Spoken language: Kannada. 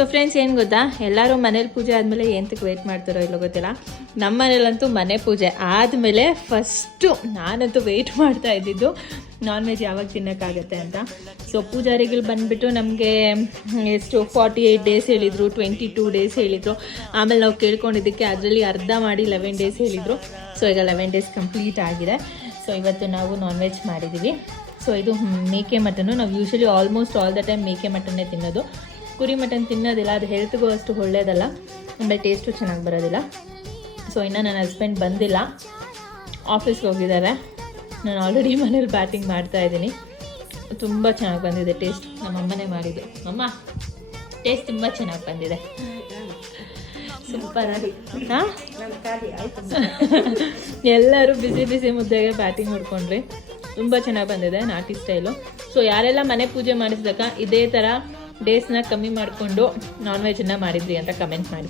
ಸೊ ಫ್ರೆಂಡ್ಸ್, ಏನು ಗೊತ್ತಾ, ಎಲ್ಲರೂ ಮನೇಲಿ ಪೂಜೆ ಆದಮೇಲೆ ಎಂತಕ್ಕೆ ವೆಯ್ಟ್ ಮಾಡ್ತಾರೋ ಇಲ್ಲೋ ಗೊತ್ತಿಲ್ಲ. ನಮ್ಮ ಮನೇಲಂತೂ ಮನೆ ಪೂಜೆ ಆದಮೇಲೆ ಫಸ್ಟು ನಾನಂತೂ ವೆಯ್ಟ್ ಮಾಡ್ತಾ ಇದ್ದಿದ್ದು ನಾನ್ ವೆಜ್ ಯಾವಾಗ ತಿನ್ನೋಕ್ಕಾಗತ್ತೆ ಅಂತ. ಸೊ ಪೂಜಾರಿಗಳು ಬಂದುಬಿಟ್ಟು ನಮಗೆ ಎಷ್ಟು 48 ಡೇಸ್ ಹೇಳಿದರು, 22 ಡೇಸ್ ಹೇಳಿದರು. ಆಮೇಲೆ ನಾವು ಕೇಳ್ಕೊಂಡಿದ್ದಕ್ಕೆ ಅದರಲ್ಲಿ ಅರ್ಧ ಮಾಡಿ 11 ಡೇಸ್ ಹೇಳಿದರು. ಸೊ ಈಗ 11 ಡೇಸ್ ಕಂಪ್ಲೀಟ್ ಆಗಿದೆ. ಸೊ ಇವತ್ತು ನಾವು ನಾನ್ ವೆಜ್ ಮಾಡಿದ್ದೀವಿ. ಸೊ ಇದು ಮೇಕೆ ಮಟನ್ನು. ನಾವು usually almost all the time ಮೇಕೆ ಮಟನ್ನೇ ತಿನ್ನೋದು. ಕುರಿ ಮಟನ್ ತಿನ್ನೋದಿಲ್ಲ, ಅದು ಹೆಲ್ತ್ಗೂ ಅಷ್ಟು ಒಳ್ಳೆಯದಲ್ಲ, ಆಮೇಲೆ ಟೇಸ್ಟು ಚೆನ್ನಾಗಿ ಬರೋದಿಲ್ಲ. ಸೊ ಇನ್ನು ನನ್ನ ಹಸ್ಬೆಂಡ್ ಬಂದಿಲ್ಲ, ಆಫೀಸ್ಗೆ ಹೋಗಿದ್ದಾರೆ. ನಾನು ಆಲ್ರೆಡಿ ಮನೇಲಿ ಬ್ಯಾಟಿಂಗ್ ಮಾಡ್ತಾಯಿದ್ದೀನಿ. ತುಂಬ ಚೆನ್ನಾಗಿ ಬಂದಿದೆ ಟೇಸ್ಟ್. ನಮ್ಮ ಅಮ್ಮನೇ ಮಾಡಿದ್ದು. ಅಮ್ಮ, ಟೇಸ್ಟ್ ತುಂಬ ಚೆನ್ನಾಗಿ ಬಂದಿದೆ. ಸೂಪರ್ ಆಗಿ. ಹಾಂ, ಎಲ್ಲರೂ ಬಿಸಿ ಬಿಸಿ ಮುದ್ದೆಗೆ ಬ್ಯಾಟಿಂಗ್ ಹೊಡ್ಕೊಂಡ್ರಿ. ತುಂಬ ಚೆನ್ನಾಗಿ ಬಂದಿದೆ, ನಾಟಿ ಸ್ಟೈಲು. ಸೊ ಯಾರೆಲ್ಲ ಮನೆ ಪೂಜೆ ಮಾಡಿಸಿದಾಗ ಇದೇ ಥರ ಡೇಸ್ನ ಕಮ್ಮಿ ಮಾಡಿಕೊಂಡು ನಾನ್ ವೆಜ್ಜನ್ನು ಮಾಡಿದ್ರಿ ಅಂತ ಕಮೆಂಟ್ ಮಾಡಿ.